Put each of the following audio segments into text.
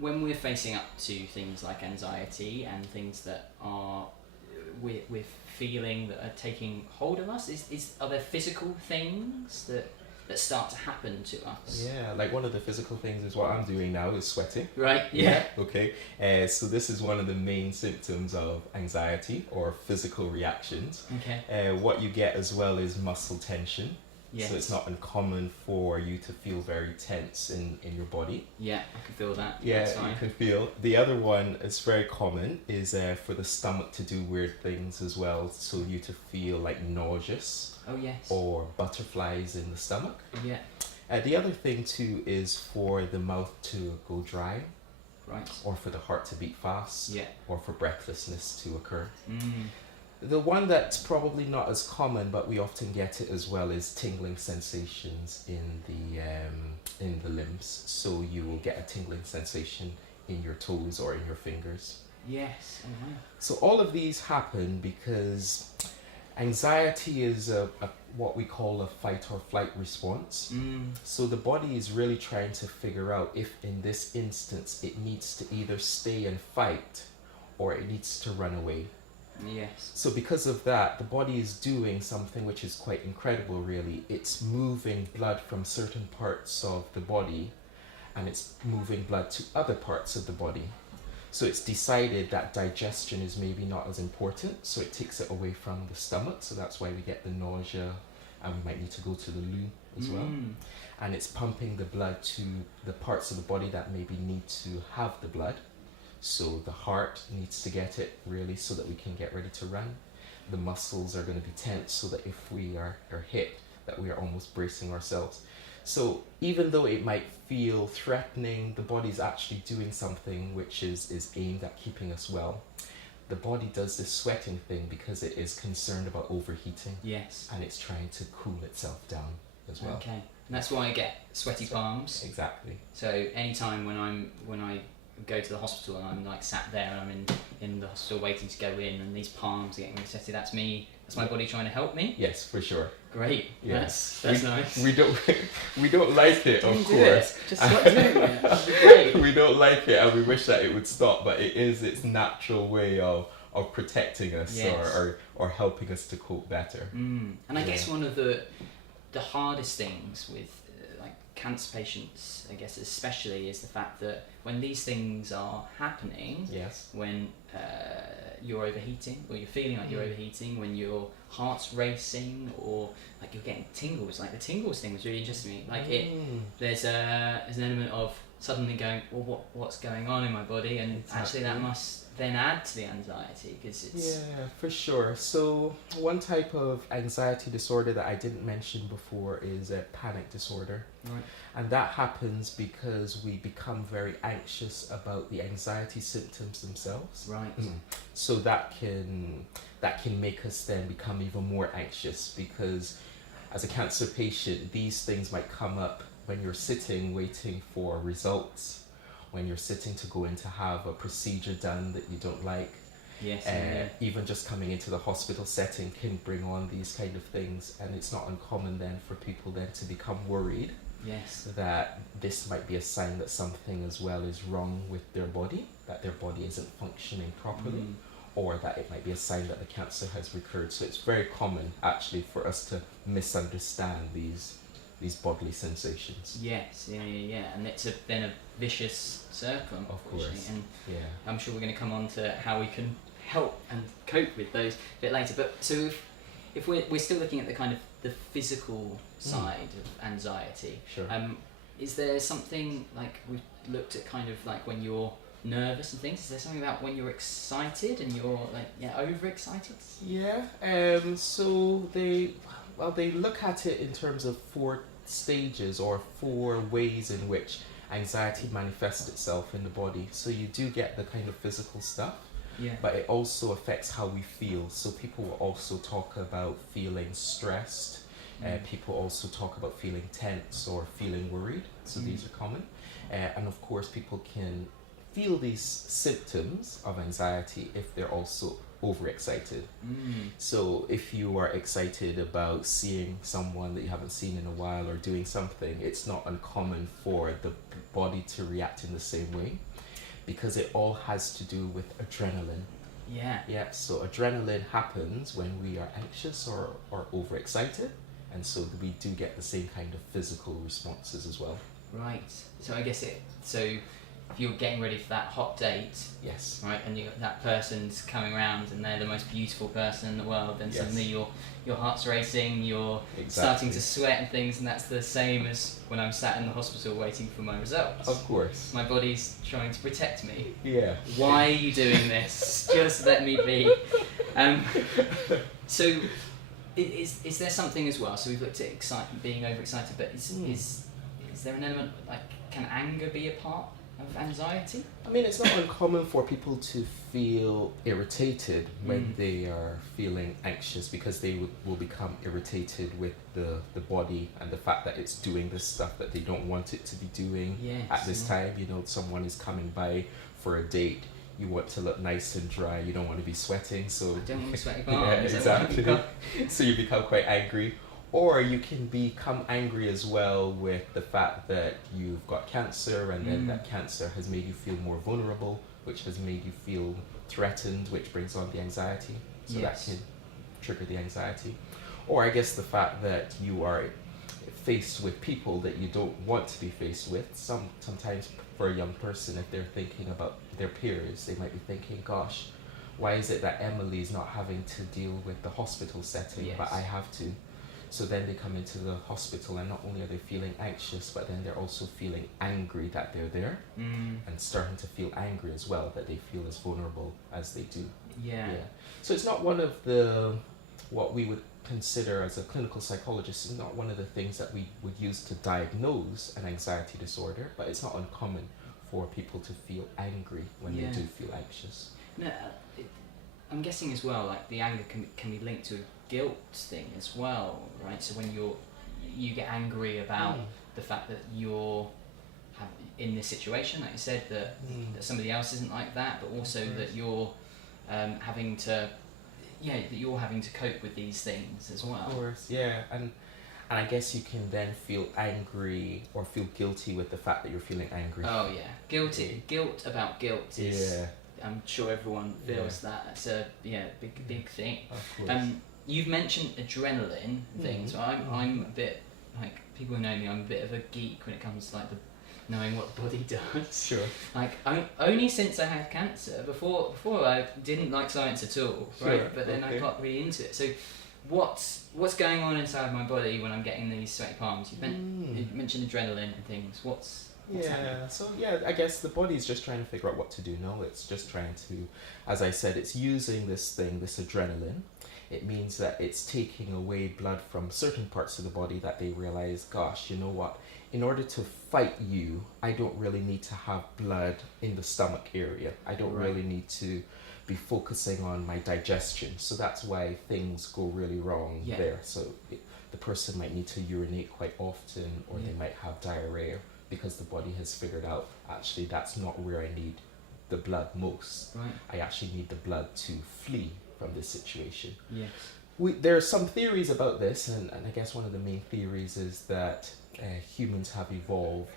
when we're facing up to things like anxiety and things that are we're feeling that are taking hold of us, are there physical things that start to happen to us? Yeah, like one of the physical things is what I'm doing now is sweating. Right, yeah. Okay. So this is one of the main symptoms of anxiety or physical reactions. Okay. What you get as well is muscle tension. Yes. So it's not uncommon for you to feel very tense in your body. Yeah, I can feel that. Yeah, That's fine. you can feel. The other one is very common is for the stomach to do weird things as well. So you to feel like nauseous. Oh, yes. Or butterflies in the stomach. Yeah. The other thing too is for the mouth to go dry. Right. Or for the heart to beat fast. Yeah. Or for breathlessness to occur. Mm. The one that's probably not as common, but we often get it as well, is tingling sensations in the limbs. So you will get a tingling sensation in your toes or in your fingers. Yes. Oh, wow. So all of these happen because anxiety is what we call a fight or flight response. So the body is really trying to figure out if in this instance it needs to either stay and fight or it needs to run away. Yes. So because of that, the body is doing something which is quite incredible, really. It's moving blood from certain parts of the body and it's moving blood to other parts of the body. So it's decided that digestion is maybe not as important, so it takes it away from the stomach. So that's why we get the nausea and we might need to go to the loo as well. And it's pumping the blood to the parts of the body that maybe need to have the blood. So the heart needs to get it really so that we can get ready to run. The muscles are going to be tense so that if we are hit, that we are almost bracing ourselves. So even though it might feel threatening, the body's actually doing something which is aimed at keeping us well. The body does this sweating thing because it is concerned about overheating. Yes. And it's trying to cool itself down as well. Okay. And that's why I get sweaty palms. Exactly. So anytime when I go to the hospital and I'm like sat there and I'm in the hospital waiting to go in and these palms are getting really sweaty, that's me. That's my body trying to help me. Yes, for sure. Great. Yeah. That's nice. We don't like it, of course. Just stop doing it. That'd be great. We don't like it and we wish that it would stop, but it is its natural way of protecting us. Yes. or helping us to cope better. And I guess one of the hardest things with like cancer patients, I guess especially, is the fact that when these things are happening, yes, when you're overheating or you're feeling like you're overheating, when your heart's racing or like you're getting tingles, like the tingles thing was really interesting to me. Like there's an element of suddenly going, well, what's going on in my body, and exactly. Actually that must then add to the anxiety because it's... Yeah, for sure. So one type of anxiety disorder that I didn't mention before is a panic disorder. Right. And that happens because we become very anxious about the anxiety symptoms themselves. Right. So that can make us then become even more anxious, because as a cancer patient, these things might come up when you're sitting waiting for results, when you're sitting to go in to have a procedure done that you don't like. Yes. Even just coming into the hospital setting can bring on these kind of things, and it's not uncommon then for people then to become worried. Yes. That this might be a sign that something as well is wrong with their body, that their body isn't functioning properly, or that it might be a sign that the cancer has recurred. So it's very common actually for us to misunderstand these bodily sensations. Yes, yeah, and it's then a vicious circle, Of course. And yeah. I'm sure we're going to come on to how we can help and cope with those a bit later. But so if we're still looking at the kind of the physical side of anxiety, Sure. Is there something like we've looked at kind of like when you're nervous and things? Is there something about when you're excited and you're like overexcited? Yeah. So they look at it in terms of 4 stages or 4 ways in which anxiety manifests itself in the body. So you do get the kind of physical stuff, but it also affects how we feel. So people will also talk about feeling stressed. People also talk about feeling tense or feeling worried. So these are common. And of course, people can feel these symptoms of anxiety if they're also overexcited. So if you are excited about seeing someone that you haven't seen in a while or doing something, it's not uncommon for the body to react in the same way. because it all has to do with adrenaline. Yeah. Yeah, so adrenaline happens when we are anxious or overexcited, and so we do get the same kind of physical responses as well. Right. So I guess if you're getting ready for that hot date, Yes. right, and that person's coming around and they're the most beautiful person in the world, then Yes. suddenly your heart's racing, you're starting to sweat and things, and that's the same as when I'm sat in the hospital waiting for my results. Of course. My body's trying to protect me. Yeah. Why are you doing this? Just let me be. So, is there something as well? So we've looked at excitement, being overexcited, but is there an element like, can anger be a part of anxiety? I mean, it's not uncommon for people to feel irritated when they are feeling anxious, because they will become irritated with the body and the fact that it's doing this stuff that they don't want it to be doing at this time. You know, someone is coming by for a date. You want to look nice and dry. You don't want to be sweating. So I don't want to sweat. yeah, exactly. So you become quite angry. Or you can become angry as well with the fact that you've got cancer, and then that cancer has made you feel more vulnerable, which has made you feel threatened, which brings on the anxiety. So that can trigger the anxiety. Or I guess the fact that you are faced with people that you don't want to be faced with. Sometimes for a young person, if they're thinking about their peers, they might be thinking, gosh, why is it that Emily's not having to deal with the hospital setting, but I have to? So then they come into the hospital, and not only are they feeling anxious, but then they're also feeling angry that they're there, and starting to feel angry as well, that they feel as vulnerable as they do. Yeah. So it's not one of what we would consider as a clinical psychologist, is not one of the things that we would use to diagnose an anxiety disorder, but it's not uncommon for people to feel angry when they do feel anxious. No, I'm guessing as well, like the anger can be linked to a guilt thing as well, right? So when you get angry about the fact that you're in this situation, like you said, that somebody else isn't like that, but also that you're having to cope with these things as well. Of course, yeah, and I guess you can then feel angry or feel guilty with the fact that you're feeling angry. Oh yeah, guilt about guilt is. I'm sure everyone feels that. It's a big thing. Of course. You've mentioned adrenaline things. I'm a bit like, people who know me, I'm a bit of a geek when it comes to like knowing what the body does. Sure. Like only since I had cancer. Before I didn't like science at all, right? But then I got really into it. So what's going on inside my body when I'm getting these sweaty palms? You mentioned adrenaline and things. What's happening? So I guess the body is just trying to figure out what to do. No, it's just trying to, as I said, it's using this adrenaline. It means that it's taking away blood from certain parts of the body that they realize, gosh, you know what? In order to fight you, I don't really need to have blood in the stomach area. I don't really need to be focusing on my digestion. So that's why things go really wrong there. So the person might need to urinate quite often, or they might have diarrhea, because the body has figured out, actually, that's not where I need the blood most. Right. I actually need the blood to flee from this situation. Yes. There are some theories about this, and I guess one of the main theories is that humans have evolved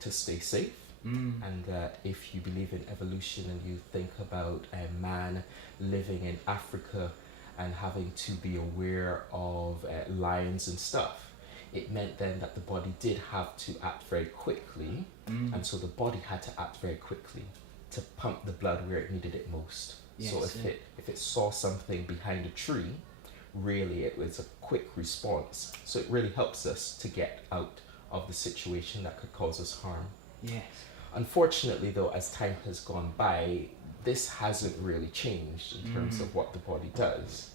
to stay safe, and that if you believe in evolution and you think about a man living in Africa and having to be aware of lions and stuff, it meant then that the body did have to act very quickly, and so the body had to act very quickly to pump the blood where it needed it most. So if it saw something behind a tree, really it was a quick response. So it really helps us to get out of the situation that could cause us harm. Yes. Unfortunately though, as time has gone by, this hasn't really changed in terms of what the body does.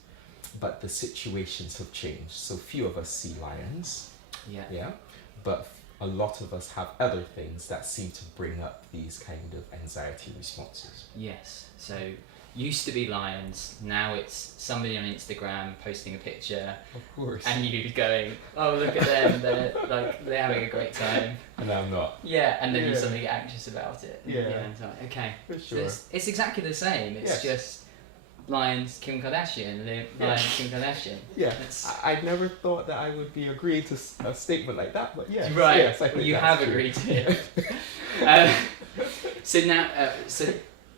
But the situations have changed. So few of us see lions. Yeah. But a lot of us have other things that seem to bring up these kind of anxiety responses. Yes. So used to be lions, now it's somebody on Instagram posting a picture, of course, and you going, oh, look at them, they're having a great time, and I'm not. Yeah, and then you suddenly get anxious about it. And it's like, okay, for sure. So it's exactly the same. It's just lions, Kim Kardashian, Kim Kardashian. Yeah, I never thought that I would be agreeing to a statement like that, but right. Yes, I think you that's have true. agreed to it. So now, so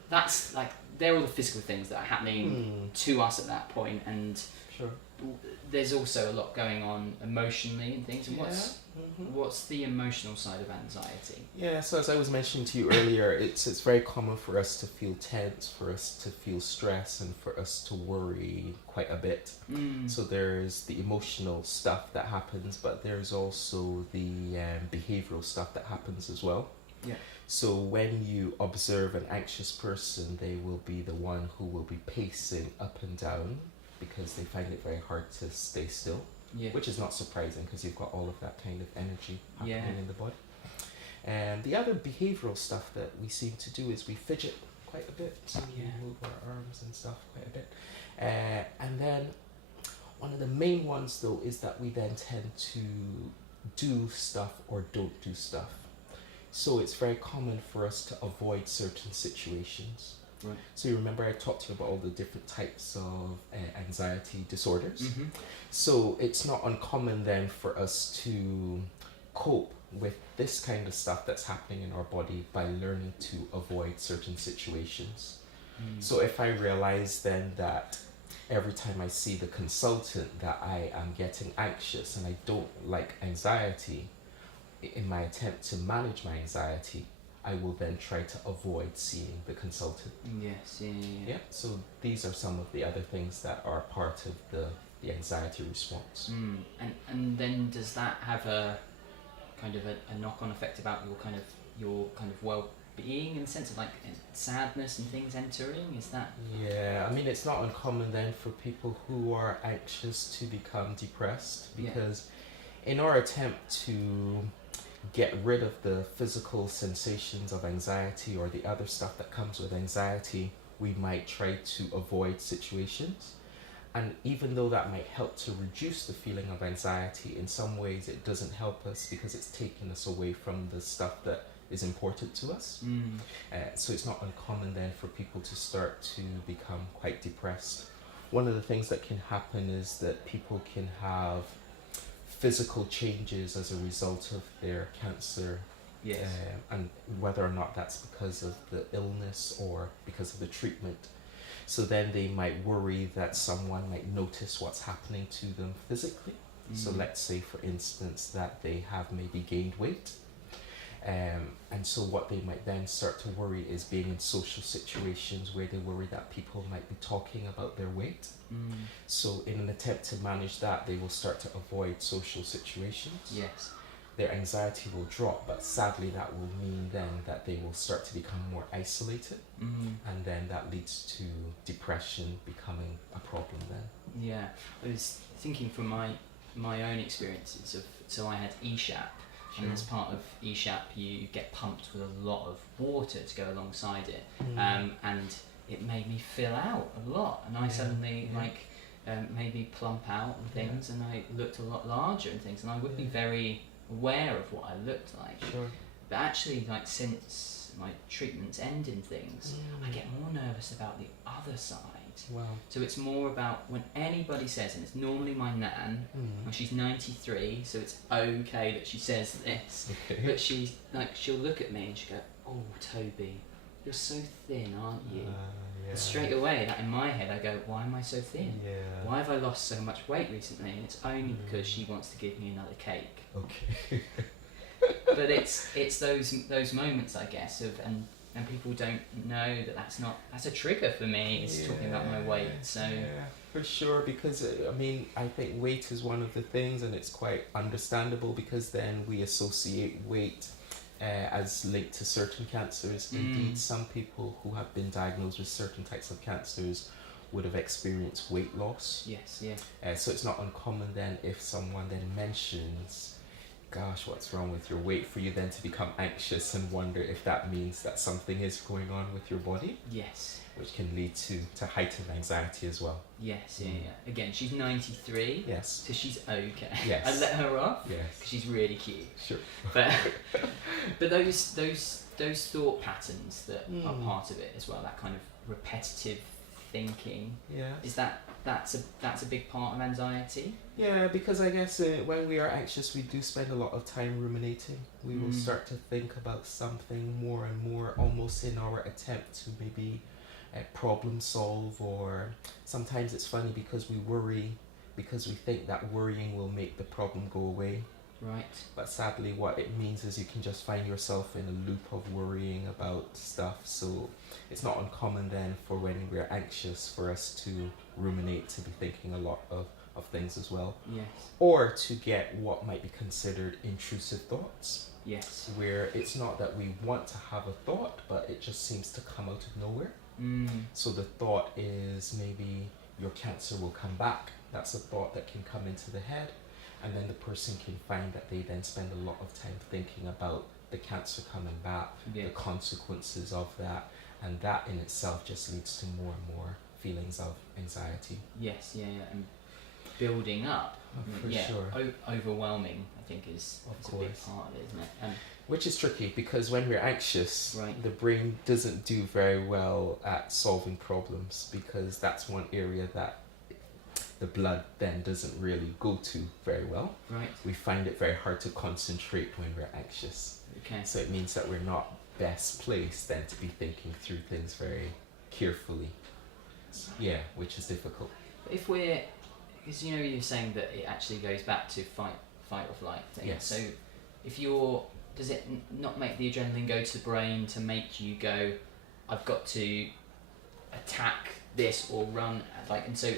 that's like, they're all the physical things that are happening to us at that point, and Sure. there's also a lot going on emotionally and things. And Yeah. what's the emotional side of anxiety? Yeah, so as I was mentioning to you earlier, it's very common for us to feel tense, for us to feel stress, and for us to worry quite a bit. So there's the emotional stuff that happens, but there's also the behavioral stuff that happens as well. Yeah. So when you observe an anxious person, they will be the one who will be pacing up and down because they find it very hard to stay still. Yeah. Which is not surprising because you've got all of that kind of energy happening Yeah. in the body. And the other behavioral stuff that we seem to do is we fidget quite a bit. So we move our arms and stuff quite a bit. And then one of the main ones though is that we then tend to do stuff or don't do stuff. So it's very common for us to avoid certain situations. Right. So you remember I talked to you about all the different types of anxiety disorders. Mm-hmm. So it's not uncommon then for us to cope with this kind of stuff that's happening in our body by learning to avoid certain situations. So if I realize then that every time I see the consultant that I am getting anxious and I don't like anxiety, in my attempt to manage my anxiety, I will then try to avoid seeing the consultant. Yes, Yeah, so these are some of the other things that are part of the anxiety response. And then does that have a kind of a knock-on effect about your kind of well-being, in the sense of like sadness and things entering? Is that? Yeah, I mean, it's not uncommon then for people who are anxious to become depressed, because in our attempt to get rid of the physical sensations of anxiety or the other stuff that comes with anxiety, we might try to avoid situations. And even though that might help to reduce the feeling of anxiety, in some ways it doesn't help us because it's taking us away from the stuff that is important to us. So it's not uncommon then for people to start to become quite depressed. One of the things that can happen is that people can have physical changes as a result of their cancer, and whether or not that's because of the illness or because of the treatment. So then they might worry that someone might notice what's happening to them physically. So let's say, for instance, that they have maybe gained weight. And so what they might then start to worry is being in social situations where they worry that people might be talking about their weight. So in an attempt to manage that, they will start to avoid social situations. Yes. Their anxiety will drop, but sadly that will mean then that they will start to become more isolated. And then that leads to depression becoming a problem then. Yeah, I was thinking from my own experiences of, so I had ESHAP. And as part of ESHAP, you get pumped with a lot of water to go alongside it, and it made me fill out a lot, and I suddenly made me plump out and things, and I looked a lot larger and things, and I would be very aware of what I looked like. But actually, like, since my treatments end and things, I get more nervous about the other side. Wow. So it's more about when anybody says, and it's normally my nan, and she's 93, so it's okay that she says this, but she's like, she'll look at me and she'll go, "Oh, Toby, you're so thin, aren't you?" And straight away, that in my head, I go, "Why am I so thin? Why have I lost so much weight recently?" And it's only because she wants to give me another cake. Okay. But it's those moments, I guess, of and people don't know that that's a trigger for me. It's talking about my weight. So for sure, because I mean, I think weight is one of the things, and it's quite understandable because then we associate weight as linked to certain cancers. Indeed, some people who have been diagnosed with certain types of cancers would have experienced weight loss. Yes, so it's not uncommon then if someone then mentions, "Gosh, what's wrong with your weight?" for you then to become anxious and wonder if that means that something is going on with your body. Yes. Which can lead to heightened anxiety as well. Yes, Again, she's 93. Yes. So she's okay. Yes. I let her off. Yes. Because she's really cute. Sure. But those thought patterns that are part of it as well, that kind of repetitive thinking. Yeah. Is that's a big part of anxiety? Yeah, because I guess when we are anxious, we do spend a lot of time ruminating. We will start to think about something more and more, almost in our attempt to maybe problem solve, or sometimes it's funny because we worry because we think that worrying will make the problem go away. Right. But sadly, what it means is you can just find yourself in a loop of worrying about stuff. So it's not uncommon then for when we're anxious for us to ruminate, to be thinking a lot of things as well. Yes. Or to get what might be considered intrusive thoughts. Yes. Where it's not that we want to have a thought, but it just seems to come out of nowhere. So the thought is maybe your cancer will come back. That's a thought that can come into the head. And then the person can find that they then spend a lot of time thinking about the cancer coming back, the consequences of that, and that in itself just leads to more and more feelings of anxiety. Yes, and building up. For sure. Overwhelming, I think, is a big part of it, isn't it? Which is tricky because when we're anxious, right, the brain doesn't do very well at solving problems, because that's one area that the blood then doesn't really go to very well. Right. We find it very hard to concentrate when we're anxious. Okay. So it means that we're not best placed then to be thinking through things very carefully. Yeah, which is difficult. If we're, because you're saying that it actually goes back to fight or flight thing. Yes. So if does it not make the adrenaline go to the brain to make you go, I've got to attack this or run, and so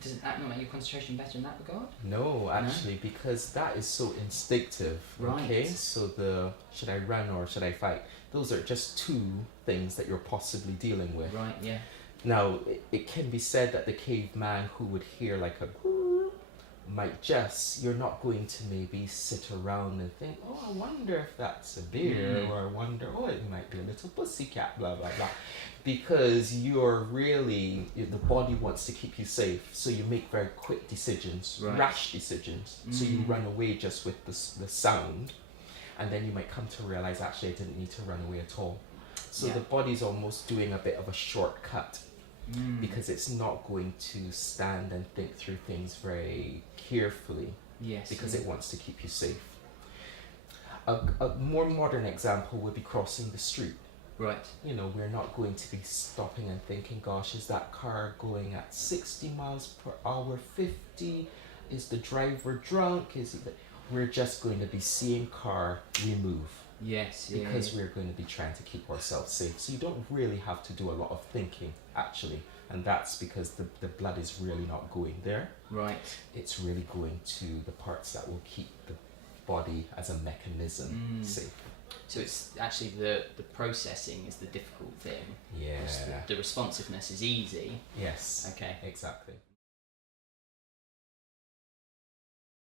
doesn't that not make your concentration better in that regard? No, actually, because that is so instinctive. Right. Okay, so the should I run or should I fight? Those are just two things that you're possibly dealing with. Right. Yeah. Now, it can be said that the caveman who would hear like a might just, you're not going to maybe sit around and think, oh, I wonder if that's a bear, or I wonder, oh, it might be a little pussycat, blah, blah, blah. Because the body wants to keep you safe, so you make very quick decisions, rash decisions. So you run away just with the sound, and then you might come to realize, actually, I didn't need to run away at all. So the body's almost doing a bit of a shortcut, because it's not going to stand and think through things very carefully, because it wants to keep you safe. A more modern example would be crossing the street. Right. We're not going to be stopping and thinking, gosh, is that car going at 60 miles per hour, 50? Is the driver drunk? We're just going to be seeing car, we move. Yes. Because we're going to be trying to keep ourselves safe. So you don't really have to do a lot of thinking, actually. And that's because the blood is really not going there. Right. It's really going to the parts that will keep the body as a mechanism safe. So it's actually the processing is the difficult thing. Yeah. The responsiveness is easy. Yes. Okay. Exactly.